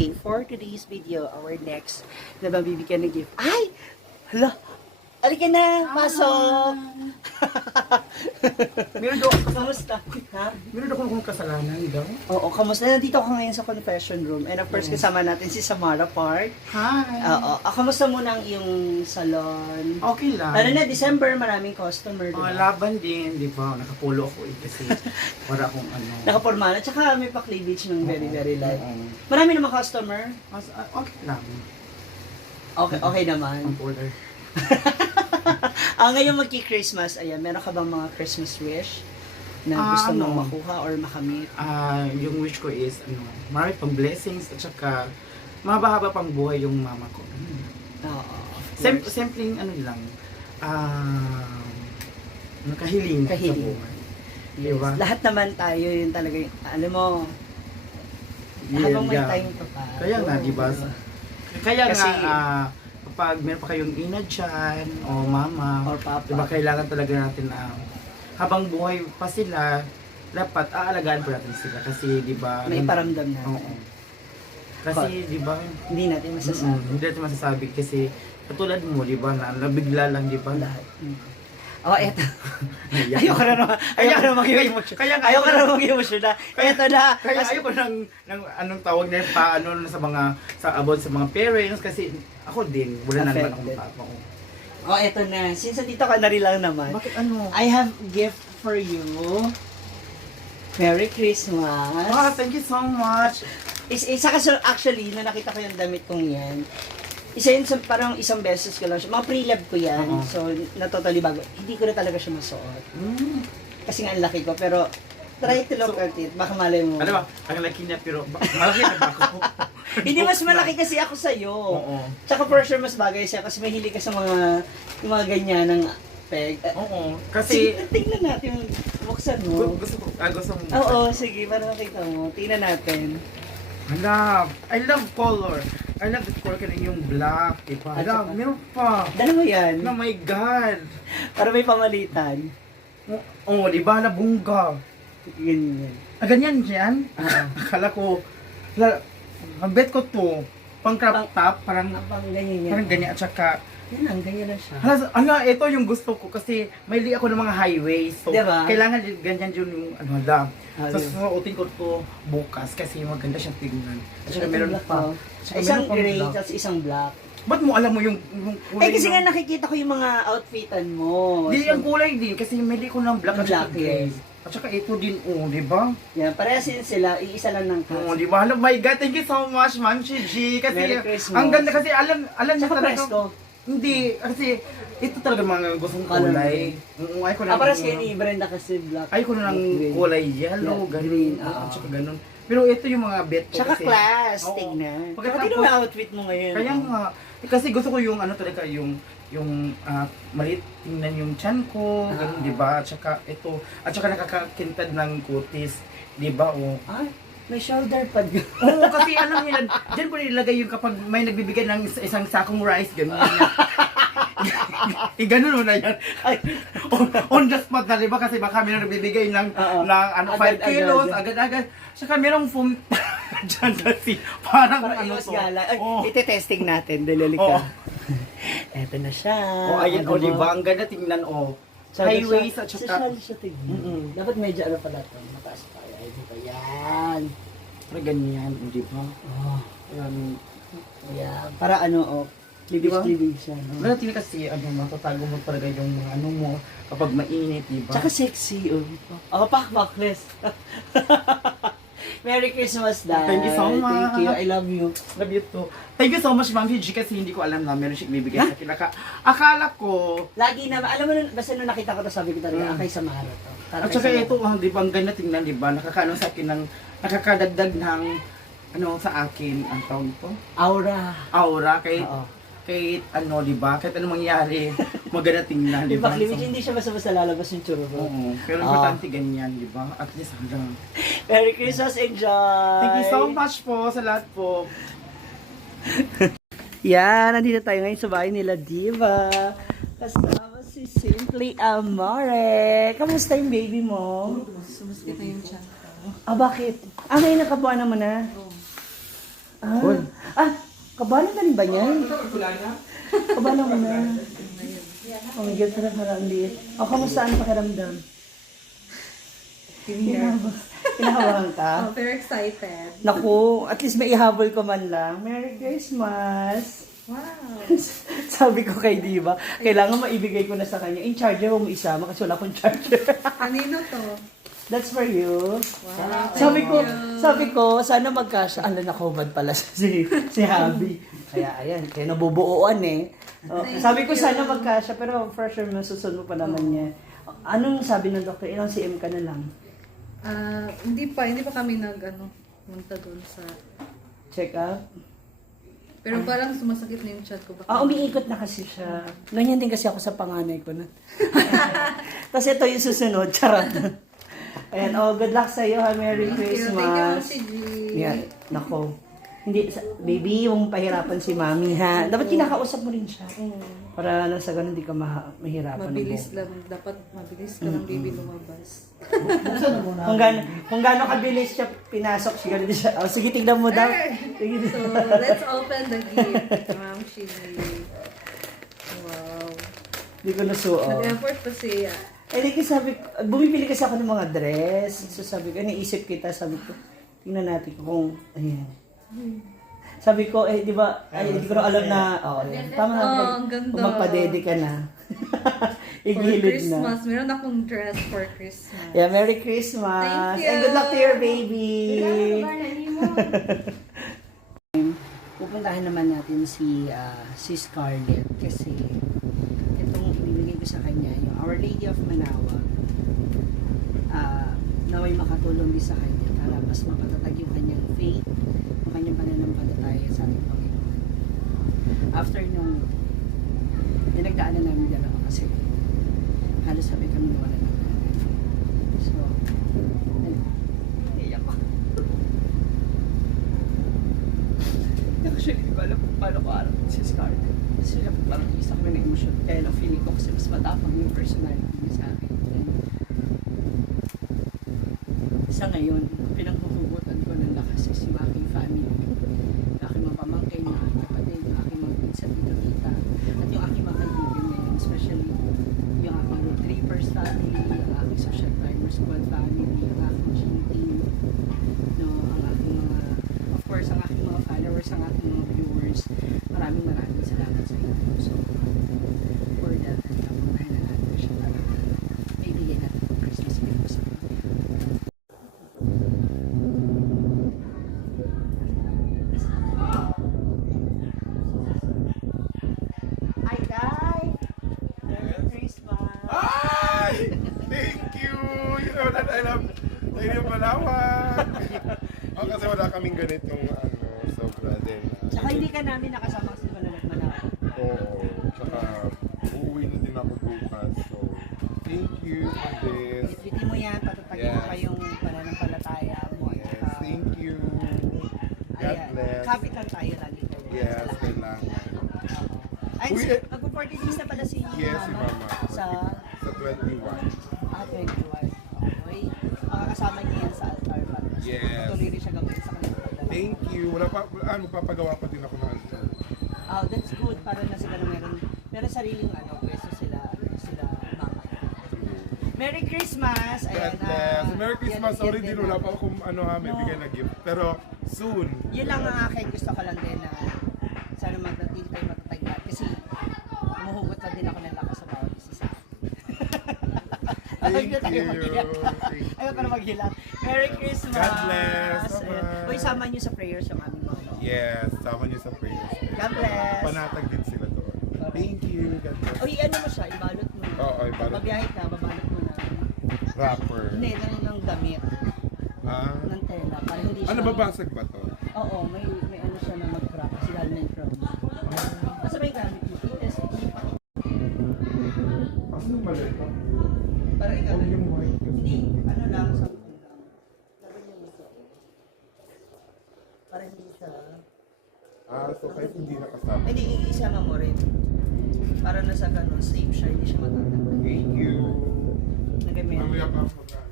Okay, for today's video, our next na mabibigyan ng gift. Ay! Hala! Halika na! Pasok! Meron daw ako Kamusta? Ha? meron daw akong kasalanan daw. Oo, kamusta? Nandito ako ngayon sa confession room. And of course, kasama natin si Samara Park. Hi. Oo. Kamusta muna ang iyong salon? Okay lang. Lalo na December, maraming customer, Oh, diba? laban din, di ba? Nakapulo ako kasi wala akong ano. Nakapormana. Tsaka may pa-cleavage ng very, very light. Oo. Marami naman customer. Okay lang. Okay, okay naman. Ang order. Ngayon magki-Christmas, ayan, meron ka bang mga Christmas wish na gusto mong makuha or makamit? Yung wish ko is, marami pang blessings at saka mahaba-haba pang buhay yung mama ko. Oo. Simpleng ano lang, kahilingan sa Kahilingan. buhay. Yes. Diba? Lahat naman tayo yun talaga, alam mo, habang may Yeah. time pa pa. Kaya nga, di ba? Kaya Kasi- nga, kapag meron pa kayong ina dyan, o mama, Or papa. diba kailangan talaga natin habang buhay pa sila, dapat aalagaan pa natin sila. Kasi, di ba? May paramdam natin. Oo. Kasi, di ba? Hindi natin masasabi. Hindi natin masasabi kasi, katulad mo, di ba, na nabigla lang, di ba? Lahat. Oh, eto. Naiyak. Ayoko na naman. Ayoko na mag-emotion. Kaya nga, Ayoko na mag-emotion na. Eto na. Kaya ayoko ng anong tawag na yun, sa mga, about sa mga parents, kasi ako din, wala na naman akong Affected. papa ko. Oh, eto na. Since dito ka na rin lang naman, Bakit ano? I have gift for you. Merry Christmas. Thank you so much. Isa kasi actually, na nakita ko yung damit kong yan, isa yun, parang isang beses ko lang siya. Mga pre-lab ko yan. Oo. So, na totally bago. Hindi ko na talaga siya masuot. Kasi nga ang laki ko. Pero, try to look at it. Baka malay mo. Ano ba? Ang laki niya pero malaki na ba ako? Hindi, mas malaki kasi ako sa'yo. Oo. Tsaka for sure, mas bagay siya. Kasi mahilig ka sa yung mga ganyan ng peg. Oo. Sige, Kasi tingnan natin. Buksan mo. gusto mo. Oo, sige. Para makita mo. Tingnan natin. I love color. I love the color kanina yung black. Diba? At saka- Meron pa. Dalawa yan. Oh my God. Para may pamalitan. Oh, di ba? Nabungga. Ganyan. Ganyan yan? Oo. Akala ko, ang bet ko to, pang crop top, parang Abang ganyan yan. parang ganyan at saka Yan lang, ganyan na siya. ito yung gusto ko kasi may li ako ng mga highways. So, Diba? kailangan ganyan yun yung da. So, Diba? susuotin ko to bukas kasi maganda siyang tignan. At saka Ito meron black pa. ko. Saka Isang meron pang gray, black. tapos isang black. Ba't mo alam mo yung kulay Kasi ng- nga nakikita ko yung mga outfitan mo. Di yung kulay din kasi may li ko ng black Ng at saka black, gray. yes. At saka ito din, di ba? Yan, parehas din sila, iisa lang ng Oh, class. di ba? Oh my God, thank you so much, Ma'am Gigi. Kasi Merry Christmas. ang ganda kasi alam niya Tsaka talaga. presko. Hindi, kasi ito talaga mga gustong Color kulay. Ay ko na. Parehas kayo ni Brenda kasi black. Ay ko na ng Green. kulay yellow, Yeah, ganun. green, At saka ganun. Pero ito yung mga bet ko Tsaka kasi. class, Oo. tingnan. Pagkatapos- Tsaka tingnan mo yung outfit mo ngayon. Kaya nga, kasi gusto ko yung ano talaga, yung maliit tingnan yung chan ko, ganun, di ba? At saka ito, at saka nakakakintad ng kutis, di ba? Oh. Ay, may shoulder pad. Oo, kasi alam niyo yan, dyan ko nilagay yung kapag may nagbibigay ng isang sakong rice, ganun yan. Ganun mo na yan. Ay, On the spot na, di ba? Kasi baka may nagbibigay ng, Oo. ng 5 Agad-agad. kilos, agad-agad. Saka merong foam dyan kasi parang para ano iwas to. gala. Ay, Oo. ite-testing natin. Dalali Oo. ka. Eto na siya. Oh, ayan, Ano di mo? ba? Ang ganda tingnan, oh. Sabi Highways siya- at Sa saka, shal siya tingnan. Dapat medyo ano pala ito. Mataas pa. Ay, di ba yan? parang ganyan, di ba? Oh, Ayan. yan. Para ano, oh. Libis-libis siya. No? Wala tingnan kasi, matatago mo talaga yung mga ano mo kapag mainit, di ba? Tsaka sexy, oh. Oh, pakbakles. Merry Christmas, Dad. Thank you so much. Thank you. I love you. Love you too. Thank you so much, Ma'am Gigi, kasi hindi ko alam na meron siya ibibigay sa akin. Akala ko, Lagi na, alam mo, basta nung nakita ko to, sabi ko talaga, akay sa Mara to. Para at kay saka Samara. ito, di ba, ang ganda tingnan, di ba? Nakakaano sa akin ng, nakakadagdag ng, sa akin, ang tawag ito? Aura. Aura, kahit, Oo. di ba? Kahit anong mangyari, maganda tingnan, di Di ba, ba? Cleavage, hindi siya basta-basta lalabas yung churro. Oo, pero importante ganyan, di ba? At least hanggang. Merry Christmas, enjoy! Thank you so much po sa lahat po. Yan, nandito tayo ngayon sa bahay nila Diva. Kasama si Simply Amore. Kamusta yung baby mo? Sumaskit na yung tiyan ko. Ah, bakit? Ah, ngayon nakabuan naman na. Ah, Kabalan ka rin ba niyan? Kabalan mo na. Oh my God, parang liit. O, kamusta ang pakiramdam? Kinakabahan ka? Oh, very excited. Naku, at least may ihabol ko man lang. Merry Christmas! Wow. Sabi ko kay Diva, kailangan maibigay ko na sa kanya. In charger mo isama kasi wala akong charger. Kanino to? That's for you. Wow. Sabi ko, sana magkasya. Alam na COVID pala si Habi. Kaya ayan, kaya nabubuuan eh. Oh, sabi ko sana magkasya, pero for sure masusunod mo pa naman niya. Anong sabi ng doktor? Ilang CM ka na lang? Hindi pa kami punta doon sa... Check up? Pero parang sumasakit na yung chat ko. Umiikot na kasi siya. Ganyan din kasi ako sa panganay ko na. Tapos ito yung susunod, charot. Ayan, good luck sa iyo ha. Merry Christmas. Thank you, Ma'am si G. Yeah, nako. Hindi, baby, yung pahirapan si mami ha. Dapat kinakausap mo rin siya. Para na sa ganun, hindi ka mahirapan. Mabilis lang. Dapat mabilis ka ng baby lumabas. Kung gaano kabilis siya pinasok, siya ganun siya. Oh, sige, tignan mo daw. Sige. So, let's open the gift. Ma'am Shizzy. Wow. Hindi ko nasuot. Nag-effort pa siya. Di sabi ko, bumibili kasi ako ng mga dress. So sabi ko, naisip kita, sabi ko, tingnan natin kung, ayan. Sabi ko, di ba, hindi ko na alam na, ayan. Tama na, ang ganda. kung magpadede ka na. For Igilid na. Christmas. Meron akong dress for Christmas. Yeah, Merry Christmas. Thank you. And good luck to your baby. Pupuntahan naman natin si Scarlett kasi itong ibibigay ko sa kanya, yung Our Lady of Manaoag, naway makatulong din sa kanya para mas mapatatag yung kanyang faith, yung kanyang pananampalataya sa ating Panginoon. After nung dinagdaanan namin dalawa kasi halos sabi kami wala na. So, iyak ko. Actually, hindi ko alam kung paano ko harap si Scarlett. Kasi parang isa kami ng emosyon. Kaya lang feeling ko kasi mas matapang yung personality niya sa akin. Sa ngayon, pinaghuhugutan ko ng lakas is yung aking family. Yung aking mga pamangkin, yung aking kapatid, yung aking mga pinsan dito kita. At yung aking mga kaibigan ngayon, especially yung aking Road Trippers family, yung aking Social Climbers Squad family, yung aking gym team, no, ang aking mga, of course, ang aking mga followers, ang aking mga viewers. Maraming salamat sa inyo. So, for that, pupuntahan na natin siya para maibigay natin ang Christmas gift sa kanya. Hi, guys! Merry Christmas! Ay! Thank you! You know that I love Palawan. Kasi wala kaming ganitong sobra din. Tsaka hindi ka namin nakasama kasi wala nagmanaw. Oo. Tsaka uuwi na din ako bukas. So, thank you for this. Bitbitin mo yan, patatagin mo pa yung pananampalataya mo. Yes, thank you. God Ayan, bless. kapit lang tayo lagi. Yes, kailangan. Ay, Uy, mag-40 days na pala si Yes, si Mama. Sa Sa 21. 21. Okay. Makakasama niya yan sa altar. Yes. Tuloy rin siya gawin sa kanyang pagdala. Thank you. Magpapagawa pa din ako ng altar. That's good. Para na sila meron sariling pwesto sila mama. Merry Christmas! God bless. Merry Christmas. yan Sorry din din, wala pa akong may bigay na gift. Pero soon. Yun lang ang akin. Gusto ko lang din na sana magdating tayo matatag lahat. Kasi humuhugot na din ako ng lakas sa bawat isa sa akin. Thank you. Ayaw ko na maghilak. Merry Christmas! God bless. Bye-bye. Uy, sama niyo sa prayers yung aming mga Yes, sama niyo sa prayers. God bless. Panatag din sila doon. Thank you. God bless. Uy, ano mo siya? Ibalot mo. Oo, ibalot. Babiyahe ka, babalot mo na. Rapper. Hindi, ng damit. Ah. Ng tela. Para hindi siya... Ano, babasag ba to? Oo, may ano siya na mag-crack. Kasi lalo na yung crown. Basta may gamit mo. Ano pala ito? Para ikaw. Huwag yung white kasi. Hindi, ano lang, something lang. Dapat yung ito. Para hindi sa... So kahit hindi nakasama. Hindi, isama mo rin. Para na sa ganun, safe siya, hindi siya matatanggal. Thank you. Nagamit. Mamaya pa ako mag-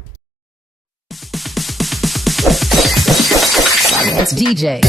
It's DJ.